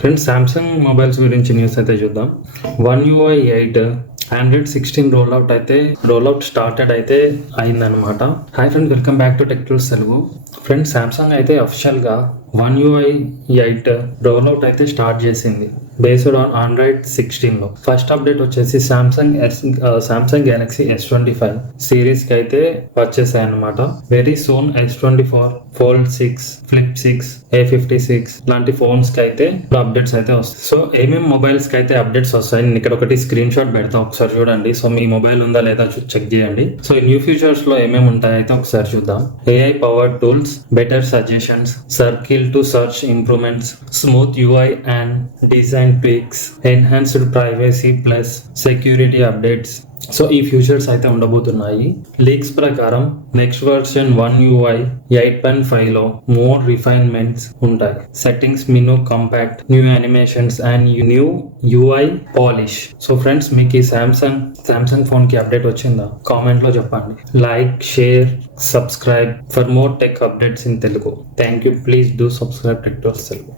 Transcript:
Friends, Samsung mobiles గురించి news అయితే చూద్దాం. One UI 8 Android 16 rollout started అయితే అయిందనమాట. Hi friends, welcome back to tech tools Telugu. Friends, Samsung అయితే అఫిషియల్గా One UI 8 రోల్అవుట్ అయితే స్టార్ట్ చేసింది బేస్డ్ ఆన్ Android 16లో. ఫస్ట్ అప్డేట్ వచ్చేసి సామ్సంగ్ గెలాక్సీ S25 సిరీస్ కి అయితే వచ్చేసాయి అనమాట. Very soon S24, Fold 6, Flip 6, A56 లాంటి ఫోన్స్ కి అయితే అప్డేట్స్ అయితే వస్తాయి. సో ఏమేమి మొబైల్స్ కి అయితే అప్డేట్స్ వస్తాయి, నేను ఇక్కడ ఒకటి స్క్రీన్ షాట్ పెడతాం, ఒకసారి చూడండి. సో మీ మొబైల్ ఉందా లేదా చెక్ చేయండి. సో న్యూ ఫీచర్స్ లో ఏమేమి ఉంటాయో అయితే ఒకసారి చూద్దాం. AI powered tools, better suggestions, circle to search improvements, smooth UI and design tweaks, enhanced privacy plus security updates. So ఈ ఫ్యూచర్స్ అయితే ఉండబోతున్నాయి. లీక్స్ ప్రకారం నెక్స్ట్ వర్షన్ One UI 8.5 లో మోర్ రిఫైన్మెంట్స్ ఉంటాయి. Settings menu compact, new animations and new UI polish. So friends, మీకు ఈ Samsung phone కి update వచ్చిందా? కామెంట్ లో చెప్పండి. Like, share, subscribe for more tech updates in Telugu. Thank you. Please do subscribe tech tools Telugu.